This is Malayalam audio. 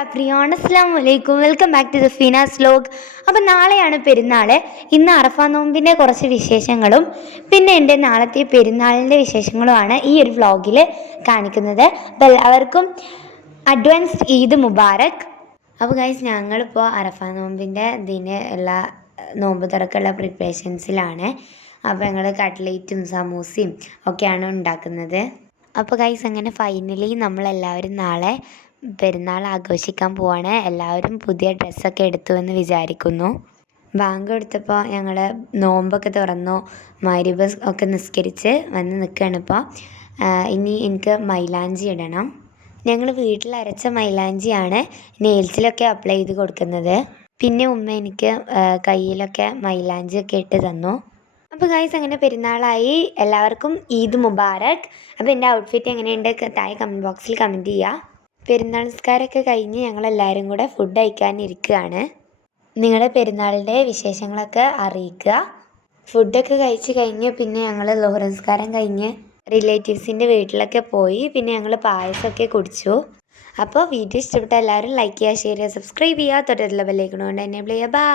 എവ്രിവൺ, അസ്സലാമു അലൈക്കും. Welcome back to the Feena's vlog. അപ്പം നാളെയാണ് പെരുന്നാൾ. ഇന്ന് അറഫ നോമ്പിൻ്റെ കുറച്ച് വിശേഷങ്ങളും പിന്നെ എൻ്റെ നാളത്തെ പെരുന്നാളിൻ്റെ വിശേഷങ്ങളുമാണ് ഈ ഒരു വ്ലോഗിൽ കാണിക്കുന്നത്. അപ്പോൾ എല്ലാവർക്കും അഡ്വാൻസ്ഡ് ഈദ് മുബാറക്. അപ്പോൾ ഗൈസ്, ഞങ്ങളിപ്പോൾ അറഫ നോമ്പിൻ്റെ എല്ലാ നോമ്പ് തുറക്കുള്ള പ്രിപ്പറേഷൻസിലാണ്. അപ്പോൾ ഞങ്ങൾ കട്ട്ലേറ്റും സമൂസയും ഒക്കെയാണ് ഉണ്ടാക്കുന്നത്. അപ്പോൾ ഗൈസ്, അങ്ങനെ ഫൈനലി നമ്മളെല്ലാവരും നാളെ പെരുന്നാൾ ആഘോഷിക്കാൻ പോവാണ്. എല്ലാവരും പുതിയ ഡ്രസ്സൊക്കെ എടുത്തു എന്ന് വിചാരിക്കുന്നു. ബാങ്ക് കൊടുത്തപ്പോൾ ഞങ്ങൾ നോമ്പൊക്കെ തുറന്നു, മഗ്‌രിബ് ഒക്കെ നിസ്കരിച്ച് വന്ന് നിൽക്കുകയാണ്. ഇപ്പോൾ ഇനി എനിക്ക് മൈലാഞ്ചി ഇടണം. ഞങ്ങൾ വീട്ടിൽ അരച്ച മൈലാഞ്ചിയാണ് നെയിൽസിലൊക്കെ അപ്ലൈ ചെയ്ത് കൊടുക്കുന്നത്. പിന്നെ ഉമ്മ എനിക്ക് കയ്യിലൊക്കെ മൈലാഞ്ചിയൊക്കെ ഇട്ട് തന്നു. അപ്പോൾ ഗൈസ്, അങ്ങനെ പെരുന്നാളായി. എല്ലാവർക്കും ഈദ് മുബാറക്. അപ്പോൾ എൻ്റെ ഔട്ട്ഫിറ്റ് എങ്ങനെയുണ്ട് താഴെ കമൻറ്റ് ബോക്സിൽ കമൻറ്റ് ചെയ്യുക. പെരുന്നാൾ നിസ്കാരമൊക്കെ കഴിഞ്ഞ് ഞങ്ങളെല്ലാവരും കൂടെ ഫുഡ് കഴിക്കാനിരിക്കുകയാണ്. നിങ്ങളുടെ പെരുന്നാളിൻ്റെ വിശേഷങ്ങളൊക്കെ അറിയിക്കുക. ഫുഡൊക്കെ കഴിച്ച് കഴിഞ്ഞ് പിന്നെ ഞങ്ങൾ ളുഹർ നിസ്കാരം കഴിഞ്ഞ് റിലേറ്റീവ്സിൻ്റെ വീട്ടിലൊക്കെ പോയി. പിന്നെ ഞങ്ങൾ പായസമൊക്കെ കുടിച്ചു. അപ്പോൾ വീഡിയോ ഇഷ്ടപ്പെട്ട എല്ലാവരും ലൈക്ക് ചെയ്യുക, ഷെയർ ചെയ്യുക, സബ്സ്ക്രൈബ് ചെയ്യുക, തൊട്ടടുത്തുള്ള ബെല്ലൈക്കൺ കൊണ്ട് എനേബിൾ ചെയ്യുക. ബൈ.